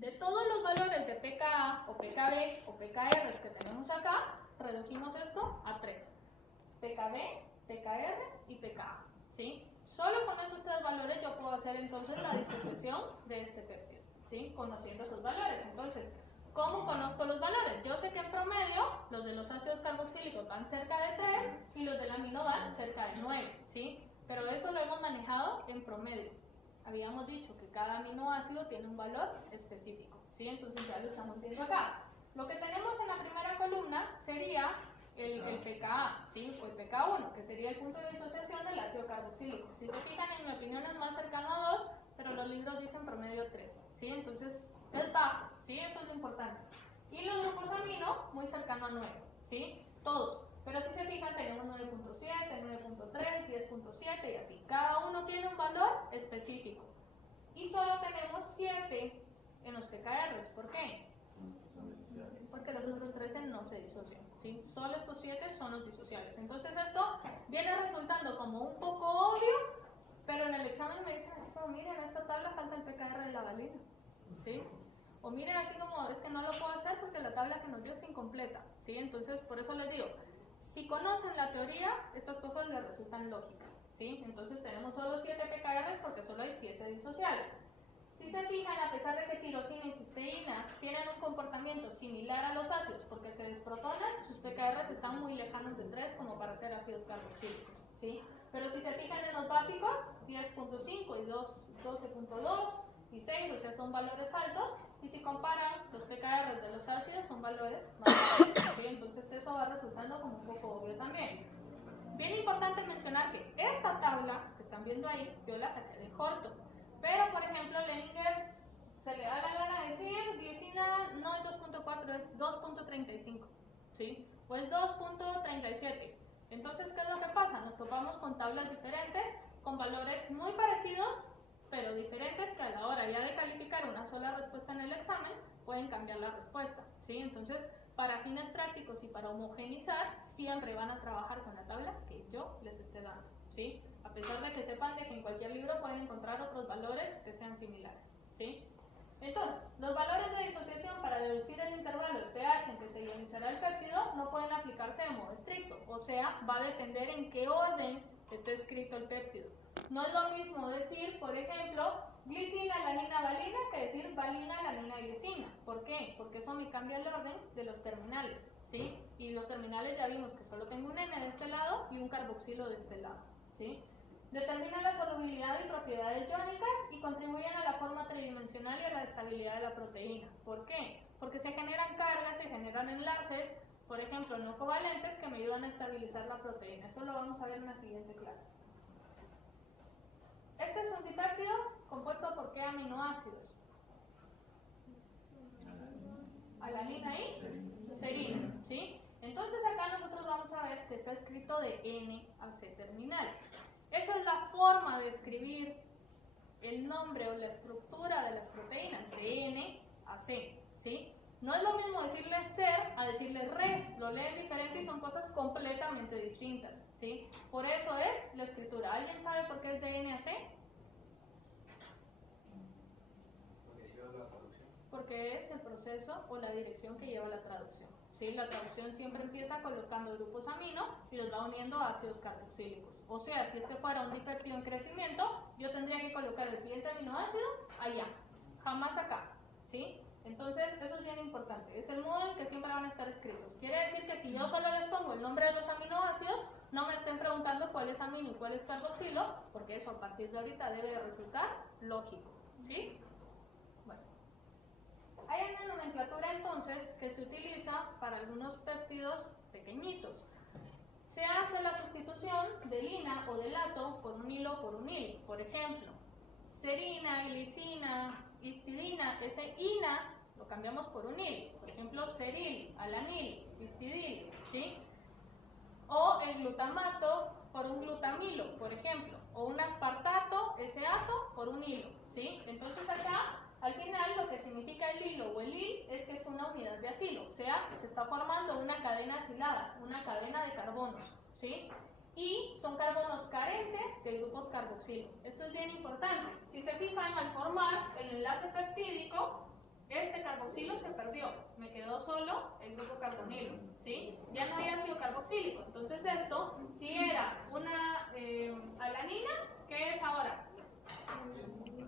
De todos los valores de pKa o pKb o pKr que tenemos acá, redujimos esto a 3. pKb, pKr y pKa, ¿sí? Solo con esos 3 valores yo puedo hacer entonces la disociación de este péptido, ¿sí? Conociendo esos valores. Entonces, ¿cómo conozco los valores? Yo sé que en promedio los de los ácidos carboxílicos van cerca de 3 y los del amino van cerca de 9, ¿sí? Pero eso lo hemos manejado en promedio. Habíamos dicho que cada aminoácido tiene un valor específico, ¿sí? Entonces ya lo estamos viendo acá. Lo que tenemos en la primera columna sería el pKa, ¿sí? O el pK1, que sería el punto de disociación del ácido carboxílico. Si se fijan, en mi opinión es más cercano a 2, pero los libros dicen promedio 3, ¿sí? Entonces es bajo, ¿sí? Eso es lo importante. Y los grupos amino, muy cercano a 9, ¿sí? Todos. Pero si se fijan, tenemos 9.7, 9.3, 10.7 y así. Cada uno tiene un valor específico. Y solo tenemos 7 en los pKRs. ¿Por qué? Porque los otros 13 no se disocian, ¿sí? Solo estos 7 son los disociables. Entonces esto viene resultando como un poco obvio, pero en el examen me dicen así como, miren, en esta tabla falta el pKr de la valina, ¿sí? O miren así como, es que no lo puedo hacer porque la tabla que nos dio está incompleta, ¿sí? Entonces, por eso les digo, si conocen la teoría, estas cosas les resultan lógicas, ¿sí? Entonces tenemos solo 7 pKRs porque solo hay 7 disociables. Si se fijan, a pesar de que tirosina y cisteína tienen un comportamiento similar a los ácidos porque se desprotonan, sus pKRs están muy lejanos de 3 como para ser ácidos carboxílicos, ¿sí? Pero si se fijan en los básicos, 10.5 y 12.2 y 6, o sea, son valores altos, y si comparan los pKRs de los ácidos, son valores más bajos, ¿sí? Entonces eso va resultando como un poco obvio también. Bien importante mencionar que esta tabla que están viendo ahí, yo la saqué de Horton. Pero, por ejemplo, Leninger se le da la gana de decir, glicina no es 2.4, es 2.35, ¿sí? O es 2.37. Entonces, ¿qué es lo que pasa? Nos topamos con tablas diferentes, con valores muy parecidos, pero diferentes, que a la hora ya de calificar una sola respuesta en el examen, pueden cambiar la respuesta, ¿sí? Entonces, para fines prácticos y para homogeneizar, siempre van a trabajar con la tabla que yo les esté dando, ¿sí? A pesar de que sepan de que en cualquier libro pueden encontrar otros valores que sean similares, ¿sí? Entonces, los valores de disociación para deducir el intervalo de pH en que se ionizará el péptido no pueden aplicarse de modo estricto, o sea, va a depender en qué orden esté escrito el péptido. No es lo mismo decir, por ejemplo, glicina, alanina, valina, que decir valina, alanina, glicina. ¿Por qué? Porque eso me cambia el orden de los terminales, ¿sí? Y los terminales ya vimos que solo tengo un N de este lado y un carboxilo de este lado, ¿sí? Determinan la solubilidad y propiedades iónicas y contribuyen a la forma tridimensional y a la estabilidad de la proteína. ¿Por qué? Porque se generan cargas, se generan enlaces, por ejemplo, no covalentes, que me ayudan a estabilizar la proteína. Eso lo vamos a ver en la siguiente clase. Este es un dipéptido compuesto por ¿qué aminoácidos? Alanina y serina, ¿sí? Entonces acá nosotros vamos a ver que está escrito de N a C terminal. Esa es la forma de escribir el nombre o la estructura de las proteínas, de N a C, ¿sí? No es lo mismo decirle ser a decirle res, lo leen diferente y son cosas completamente distintas, ¿sí? Por eso es la escritura. ¿Alguien sabe por qué es de N a C? Porque es el proceso o la dirección que lleva la traducción, ¿sí? La traducción siempre empieza colocando grupos amino y los va uniendo a ácidos carboxílicos. O sea, si este fuera un dipéptido en crecimiento, yo tendría que colocar el siguiente aminoácido allá, jamás acá, ¿sí? Entonces, eso es bien importante. Es el modo en que siempre van a estar escritos. Quiere decir que si yo solo les pongo el nombre de los aminoácidos, no me estén preguntando cuál es amino y cuál es carboxilo, porque eso a partir de ahorita debe de resultar lógico, ¿sí? Hay una nomenclatura entonces que se utiliza para algunos péptidos pequeñitos. Se hace la sustitución de lina o de lato por un hilo por un hilo. Por ejemplo, serina, glicina, histidina, ese ina lo cambiamos por un hilo. Por ejemplo, seril, alanil, histidil, ¿sí? O el glutamato por un glutamilo, por ejemplo. O un aspartato, ese ato, por un hilo, ¿sí? Entonces acá, al final, lo que significa el hilo o el hil es que es una unidad de acilo, o sea, se está formando una cadena acilada, una cadena de carbonos, ¿sí? Y son carbonos carentes de grupos carboxilo. Esto es bien importante. Si se fijan, al formar el enlace peptídico, se perdió, me quedó solo el grupo carbonilo, ¿sí? Ya no hay ácido carboxílico, entonces esto, si era una alanina, ¿qué es ahora?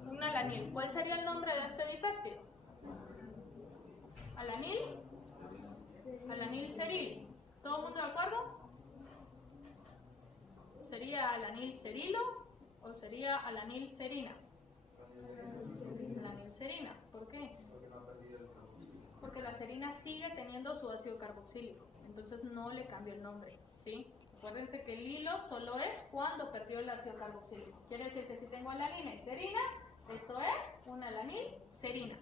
Un alanil. ¿Cuál sería el nombre de este dipéptido? ¿Alanil? Alanil seril. ¿Todo el mundo de acuerdo? ¿Sería alanil serilo o sería alanil serina? Alanil serina. ¿Por qué? Porque la serina sigue teniendo su ácido carboxílico, entonces no le cambio el nombre, ¿sí? Acuérdense que el hilo solo es cuando perdió el ácido carboxílico. Quiere decir que si tengo alanina y serina, esto es una alanil serina.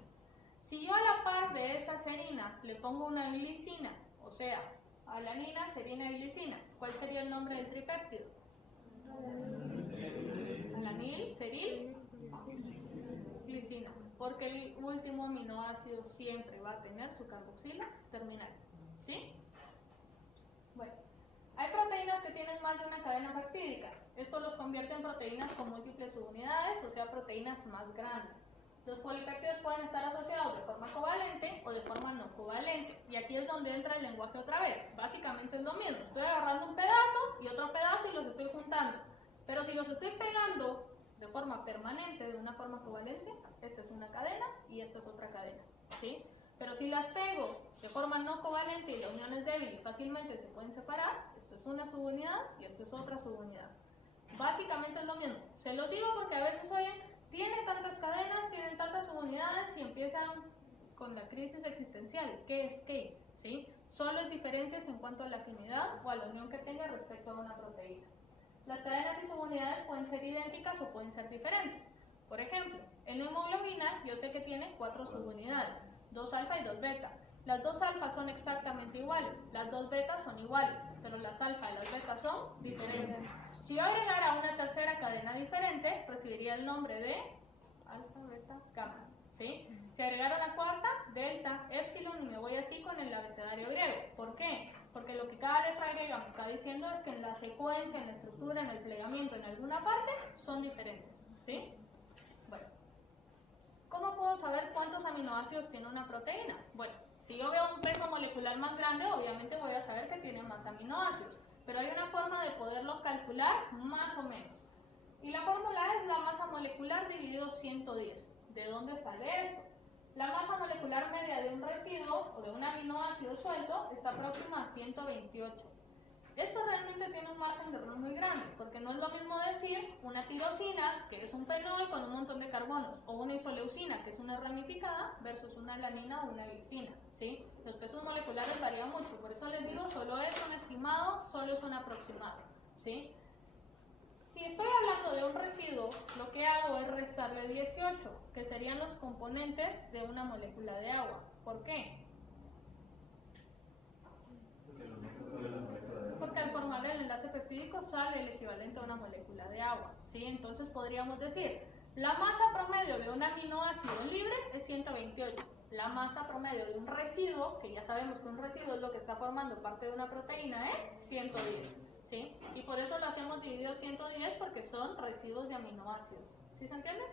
Si yo a la par de esa serina le pongo una glicina, o sea, alanina, serina y glicina, ¿cuál sería el nombre del tripéptido? Alanil, seril, glicina, porque el último aminoácido siempre va a tener su carboxilo terminal, ¿sí? Bueno, hay proteínas que tienen más de una cadena peptídica. Esto los convierte en proteínas con múltiples subunidades, o sea, proteínas más grandes. Los polipéptidos pueden estar asociados de forma covalente o de forma no covalente. Y aquí es donde entra el lenguaje otra vez. Básicamente es lo mismo. Estoy agarrando un pedazo y otro pedazo y los estoy juntando. Pero si los estoy pegando de forma permanente, de una forma covalente, esta es una cadena y esta es otra cadena, ¿sí? Pero si las pego de forma no covalente y la unión es débil y fácilmente se pueden separar, esto es una subunidad y esto es otra subunidad. Básicamente es lo mismo. Se los digo porque a veces oyen, tiene tantas cadenas, tienen tantas subunidades y empiezan con la crisis existencial. ¿Qué es qué? ¿Sí? Solo es diferencias en cuanto a la afinidad o a la unión que tenga respecto a una proteína. Las cadenas y subunidades pueden ser idénticas o pueden ser diferentes. Por ejemplo, en la hemoglobina yo sé que tiene 4 subunidades, 2 alfa y 2 beta. Las 2 alfa son exactamente iguales, las 2 betas son iguales, pero las alfa y las betas son diferentes. Si yo agregara una tercera cadena diferente, recibiría el nombre de alfa, beta, gamma, ¿sí? Si agregara una cuarta, delta, epsilon, y me voy así con el abecedario griego. ¿Por qué? Porque lo que cada letra griega me está diciendo es que en la secuencia, en la estructura, en el plegamiento, en alguna parte, son diferentes, ¿sí? Bueno, ¿cómo puedo saber cuántos aminoácidos tiene una proteína? Bueno, si yo veo un peso molecular más grande, obviamente voy a saber que tiene más aminoácidos, pero hay una forma de poderlo calcular más o menos. Y la fórmula es la masa molecular dividido 110. ¿De dónde sale esto? La masa molecular media de un residuo o de un aminoácido suelto está próxima a 128. Esto realmente tiene un margen de error muy grande, porque no es lo mismo decir una tirosina, que es un fenol con un montón de carbonos, o una isoleucina, que es una ramificada, versus una alanina o una glicina, ¿sí? Los pesos moleculares varían mucho, por eso les digo, solo es un estimado, solo es un aproximado, ¿sí? Si estoy hablando de un residuo, lo que hago es restarle 18, que serían los componentes de una molécula de agua. ¿Por qué? Porque al formar el enlace peptídico sale el equivalente a una molécula de agua, ¿sí? Entonces podríamos decir, la masa promedio de un aminoácido libre es 128. La masa promedio de un residuo, que ya sabemos que un residuo es lo que está formando parte de una proteína, es 110. ¿Sí? Y por eso lo hacemos dividido 110 porque son residuos de aminoácidos. ¿Sí se entiende?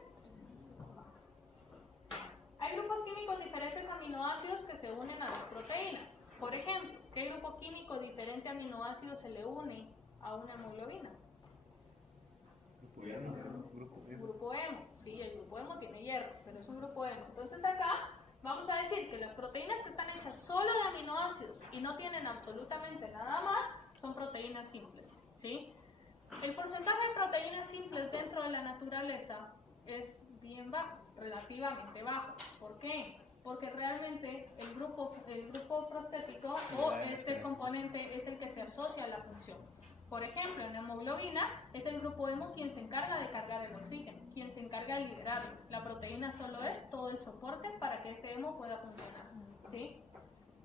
Hay grupos químicos diferentes a aminoácidos que se unen a las proteínas. Por ejemplo, ¿qué grupo químico diferente a aminoácido se le une a una hemoglobina? Grupo hemo. Sí, el grupo hemo tiene hierro, pero es un grupo hemo. Entonces acá vamos a decir que las proteínas que están hechas solo de aminoácidos y no tienen absolutamente nada más, son proteínas simples, ¿sí? El porcentaje de proteínas simples dentro de la naturaleza es bien bajo, relativamente bajo. ¿Por qué? Porque realmente el grupo prostético o este componente es el que se asocia a la función. Por ejemplo, en la hemoglobina es el grupo hemo quien se encarga de cargar el oxígeno, quien se encarga de liberarlo. La proteína solo es todo el soporte para que ese hemo pueda funcionar, ¿sí?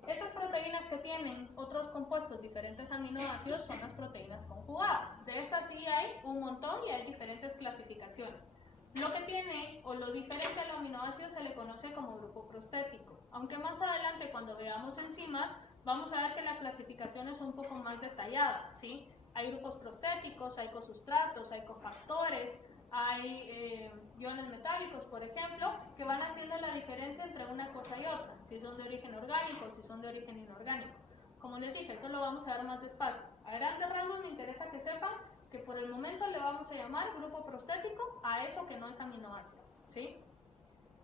Estas proteínas que tienen otros compuestos diferentes aminoácidos son las proteínas conjugadas. De estas sí hay un montón y hay diferentes clasificaciones. Lo que tiene o lo diferente al aminoácido se le conoce como grupo prostético. Aunque más adelante cuando veamos enzimas vamos a ver que la clasificación es un poco más detallada, ¿sí? Hay grupos prostéticos, hay cosustratos, hay cofactores, hay iones metálicos, por ejemplo, que van haciendo la diferencia entre una cosa y otra, si son de origen orgánico o si son de origen inorgánico. Como les dije, eso lo vamos a ver más despacio. A grandes rasgos me interesa que sepan que por el momento le vamos a llamar grupo prostético a eso que no es aminoácido, ¿sí?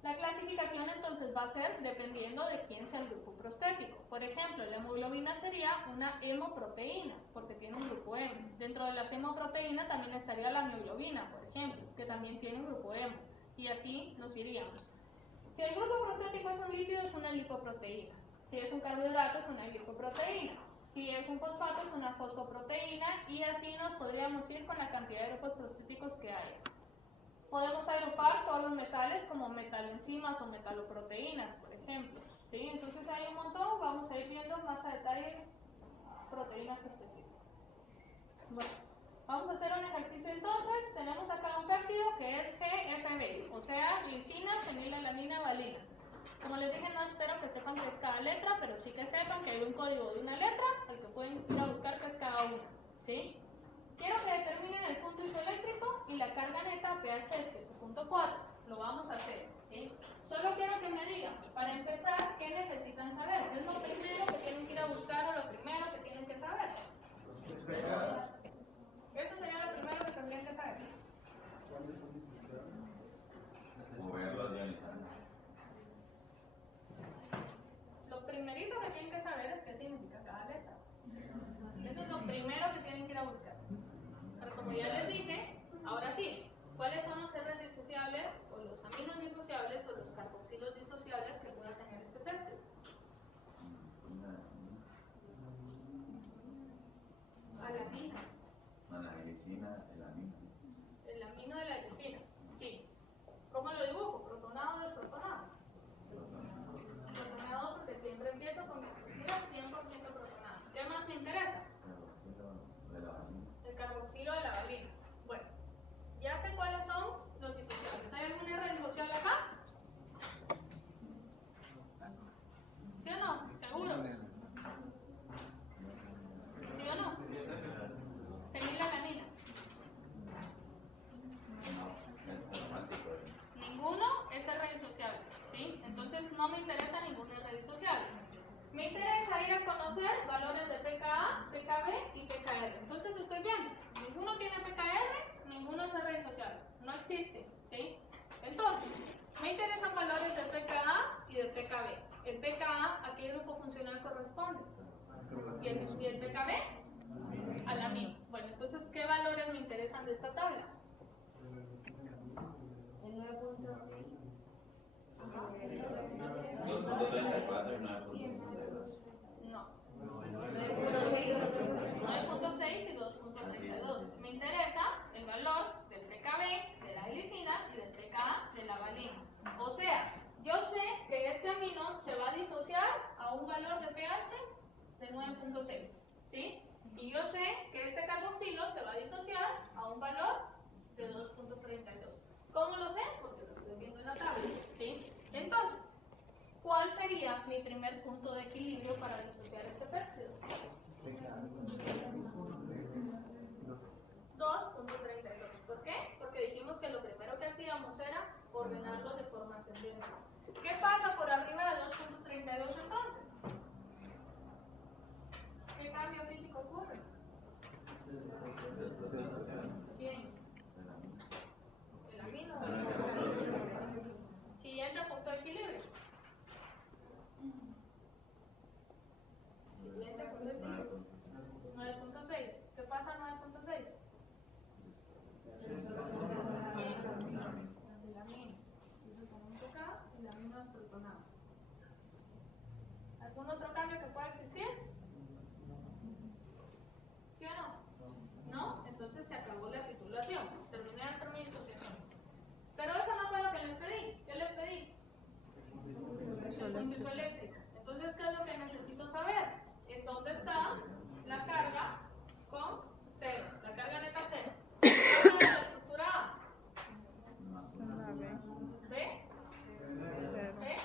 La clasificación entonces va a ser dependiendo de quién sea el grupo prostético. Por ejemplo, la hemoglobina sería una hemoproteína, porque tiene un grupo hemo. Dentro de las hemoproteínas también estaría la mioglobina, por ejemplo, que también tiene un grupo hemo. Y así nos iríamos. Si el grupo prostético es un lípido, es una lipoproteína. Si es un carbohidrato, es una lipoproteína. Si es un fosfato, es una fosfoproteína. Y así nos podríamos ir con la cantidad de grupos prostéticos que hay. Podemos agrupar todos los metales como metaloenzimas o metaloproteínas, por ejemplo, ¿sí? Entonces hay un montón, vamos a ir viendo más a detalle proteínas específicas. Bueno, vamos a hacer un ejercicio entonces. Tenemos acá un péptido que es GFB, o sea, lisina, fenilalanina, valina. Como les dije, no espero que sepan qué es cada letra, pero sí que sepan que hay un código de una letra, al que pueden ir a buscar qué es cada una, ¿sí? Quiero que determinen el punto isoeléctrico y la carga neta pH de 7.4. Lo vamos a hacer, ¿sí? Solo quiero que me digan, para empezar, ¿qué necesitan saber? ¿Qué es lo primero que tienen que ir a buscar o lo primero que tienen que saber? Eso sería lo primero que tendrían que saber. Lo primerito que tienen que saber es qué significa cada letra. Eso es lo primero que tienen que ir a buscar. Pero como ya les dije, ahora sí, ¿cuáles son los R's disociables o los aminos disociables o los carboxilos disociables que pueda tener este péptido? Alanina. La glicina, el amino. El amino de la glicina, sí. ¿Cómo lo dibujo? ¿Protonado o desprotonado? Protonado porque siempre empiezo con mi estructura 100% protonada. ¿Qué más me interesa? El carboxilo de la valina. Bueno, ya sé cuáles son los disociables. ¿Hay algún R disociable acá? ¿Sí o no? ¿Seguros? ¿Sí o no? Fenilalanina. Ninguno es R disociable, ¿sí? Entonces no me interesa ningún R disociable. Me interesa ir a conocer valores de pKa, pKb y pKr. Entonces estoy viendo, ninguno tiene pKr, ninguno es R disociable. No existe, ¿sí? Entonces, me interesan valores de pKa y de pKb. El pKa, ¿a qué grupo funcional corresponde? ¿Y el pKb? Al amino. Bueno, entonces, ¿qué valores me interesan de esta tabla? El 9.6. 2.34 y 9.62. No. 9.6 y 2.32. Me interesa el valor del pKb, de la glicina y del pKa de la valina. O sea, yo sé que este amino se va a disociar a un valor de pH de 9.6, ¿sí? Y yo sé que este carboxilo se va a disociar a un valor de 2.32. ¿Cómo lo sé? Porque lo estoy viendo en la tabla, ¿sí? Entonces, ¿cuál sería mi primer punto de equilibrio para disociar este péptido? 2.32. ¿Por qué? Porque dijimos que lo primero que hacíamos era ordenarlos de forma ascendente. ¿Qué pasa por arriba de 2.32 entonces? ¿Qué cambio físico ocurre? Bien. El amino. Siguiente punto de equilibrio. Siguiente punto de equilibrio. 9.6. ¿Qué pasa a 9.6? Bien. El amino. Entonces ponemos acá el amino desprotonado. ¿Algún otro cambio que pueda existir? ¿Sí o no? ¿No? Entonces se acabó la titulación. Terminé de hacer mi disociación. Pero eso no fue lo que les pedí. ¿Qué les pedí? El punto isoeléctrico. Entonces, ¿qué es lo que necesito saber? ¿En dónde está la carga con 0? La carga neta 0. ¿Cuál es la estructura A? ¿B? ¿B?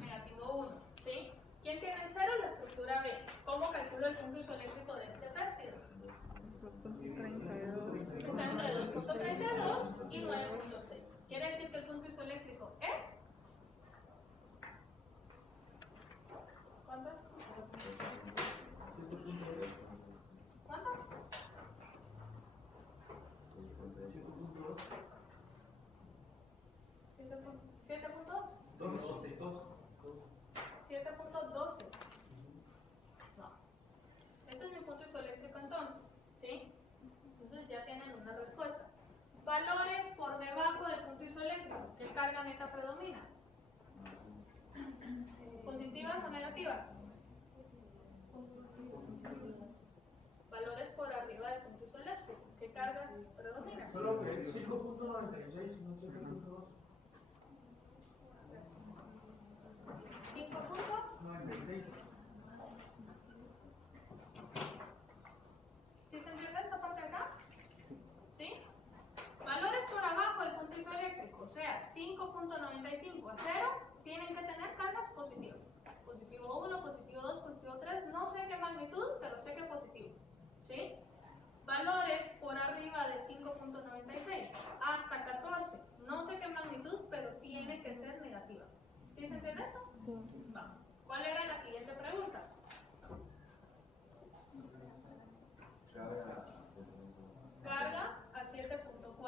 Negativo 1. ¿Sí? ¿Quién tiene el 0? La estructura B. ¿Cómo calculo el punto isoeléctrico de este péptido? 2.32. Está entre 2.32 9.32 y 9.6. Quiere decir que el punto isoeléctrico es... ¿Cuánto? ¿Cuánto? 7.12. No. Este es mi punto isoeléctrico entonces, ¿sí? Entonces ya tienen una respuesta. Valores por debajo del punto isoeléctrico. ¿Qué carga neta predomina? ¿Positivas o negativas? Valores por arriba del punto isoeléctrico. ¿Qué cargas predominan? Solo que es 5.96, no 7.2. 5.96. ¿Sí se entiende esta parte de acá? ¿Sí? Valores por abajo del punto isoeléctrico, o sea, 5.95 a 0, tienen que tener cargas positivas. Positivo 1, positivo 2, positivo 3, no sé qué magnitud, pero sé que positivo. ¿Sí? Valores por arriba de 5.96 hasta 14, no sé qué magnitud, pero tiene que ser negativa. ¿Sí se entiende esto? Sí. No. ¿Cuál era la siguiente pregunta? Carga a 7.4.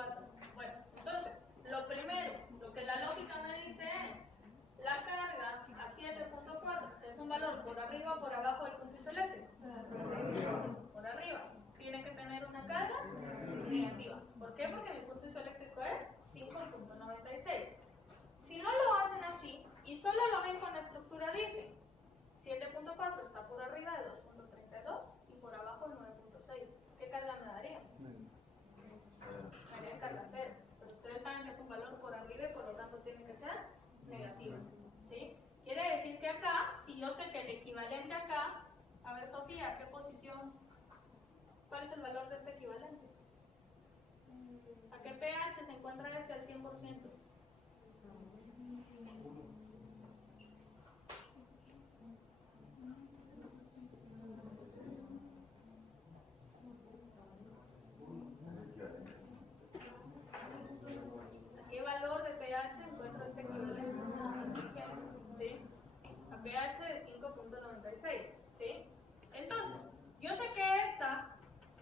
Bueno, entonces, lo primero, lo que la lógica me dice es, la carga a 7.4 es un valor por arriba o por abajo del punto isoeléctrico. Por arriba. Tiene que tener una carga negativa. ¿Por qué? Porque mi punto isoeléctrico es 5.96. Si no lo hacen así y solo lo ven con la estructura, dice 7.4 está por arriba de 2.32 y por abajo de 9.6. ¿Qué carga me daría? Me daría carga 0. Pero ustedes saben que es un valor por arriba y por lo tanto tiene que ser negativo. ¿Sí? Quiere decir que acá, si yo sé que el equivalente acá, a ver Sofía, ¿qué posición? ¿Cuál es el valor de este equivalente? ¿A qué pH se encuentra este al 100%? ¿A qué valor de pH se encuentra este equivalente? ¿Sí? A pH de 5.96. ¿Sí? Entonces, yo sé que esta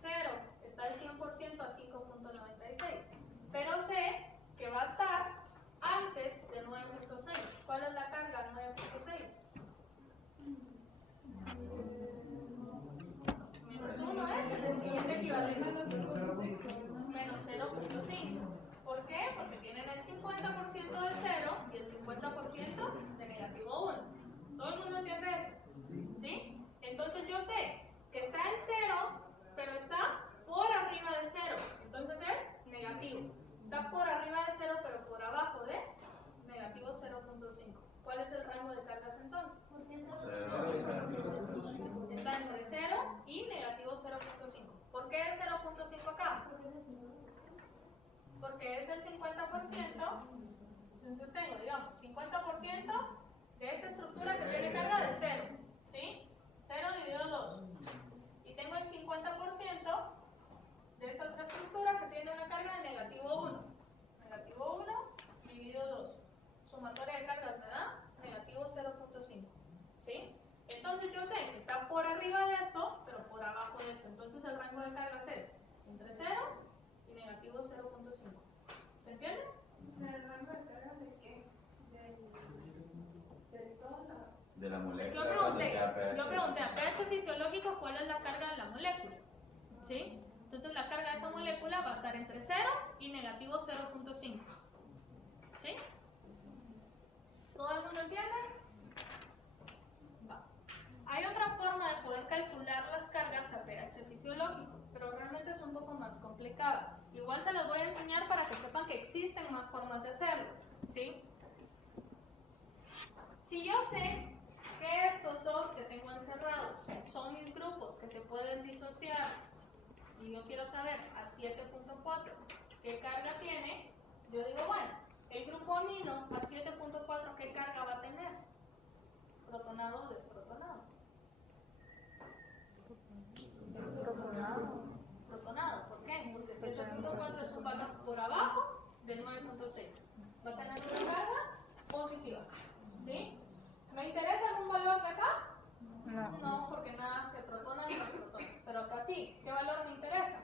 0 está al 100% a 5.96, pero sé que va a estar antes de 9.6. ¿Cuál es la carga al 9.6? Menos 1 es en el siguiente equivalente. Menos 0.5. ¿Por qué? Porque tienen el 50% de 0 y el 50% de negativo 1. ¿Todo el mundo entiende eso? ¿Sí? Entonces yo sé que está en 0, pero está por arriba de 0. Entonces es negativo. Está por arriba de 0, pero por abajo de negativo 0.5. ¿Cuál es el rango de cargas entonces? Está entre 0 y negativo 0.5. ¿Por qué es 0.5 acá? Porque es el 50%. Entonces tengo, digamos, 50% de esta estructura que tiene carga de 0. ¿Sí? 0 dividido 2. Y tengo el 50% de esta otra estructura que tiene una carga de negativo 1. Negativo 1 dividido 2. Sumatoria de cargas me da negativo 0.5. ¿Sí? Entonces yo sé que está por arriba de esto, pero por abajo de esto. Entonces el rango de cargas es entre 0 y negativo 0.5. ¿Se entiende? ¿El rango de cargas de qué? De toda la... De la molécula. Yo pregunté a pH fisiológico cuál es la carga de la molécula. ¿Sí? Entonces la carga de esa molécula va a estar entre 0 y negativo 0.5. ¿Sí? ¿Todo el mundo entiende? Va. Hay otra forma de poder calcular las cargas a pH fisiológico, pero realmente es un poco más complicada. Igual se los voy a enseñar para que sepan que existen más formas de hacerlo. ¿Sí? Si yo sé que estos dos que tengo encerrados son mis grupos que se pueden disociar y yo quiero saber a 7.4 qué carga tiene, yo digo, bueno, el grupo amino a 7.4 ¿qué carga va a tener? ¿Protonado o desprotonado? Protonado. ¿Por qué? Porque 7.4 es un valor Va a tener una carga positiva. ¿Sí? ¿Me interesa algún valor de acá? No, porque nada se protona ni se protona. Pero acá sí. ¿Qué valor me interesa?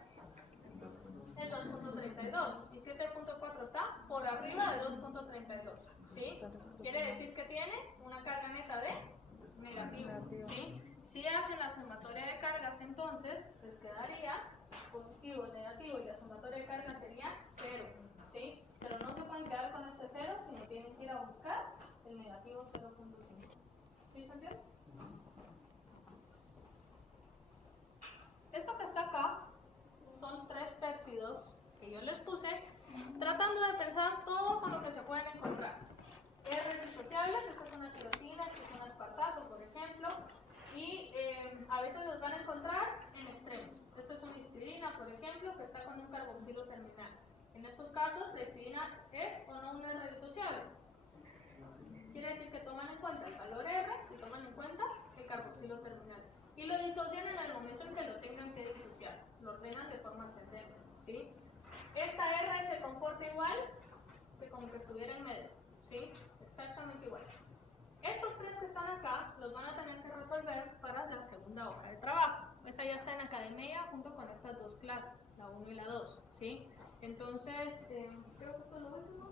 El 2.32. Y 7.4 está por arriba de 2.32. ¿Sí? Quiere decir que tiene una carga neta de negativo. ¿Sí? Si hacen la sumatoria de cargas, entonces les quedaría positivo, negativo, y la sumatoria de cargas sería 0. ¿Sí? Pero no se pueden quedar con este 0, sino tienen que ir a buscar el negativo 0.5. ¿Sí se entiende? Esto que está acá son 3 péptidos que yo les puse, tratando de pensar todo con lo que se pueden encontrar. R disociables, esta es una tirosina, esta es un aspartato, por ejemplo, y a veces los van a encontrar en extremos. Esta es una histidina, por ejemplo, que está con un carboxilo terminal. En estos casos, la histidina es o no un R disociable. Quiere decir que toman en cuenta el valor R y toman en cuenta el carboxilo terminal. Y lo disocian en el momento en que lo tengan que disociar. Lo ordenan de forma ascendente. ¿Sí? Esta R se comporta igual que como que estuviera en medio. ¿Sí? Exactamente igual. Estos 3 que están acá los van a tener que resolver para la segunda hoja de trabajo. Esa ya está en academia junto con estas 2 clases, la 1 y la 2. ¿Sí? Entonces, creo que fue lo último.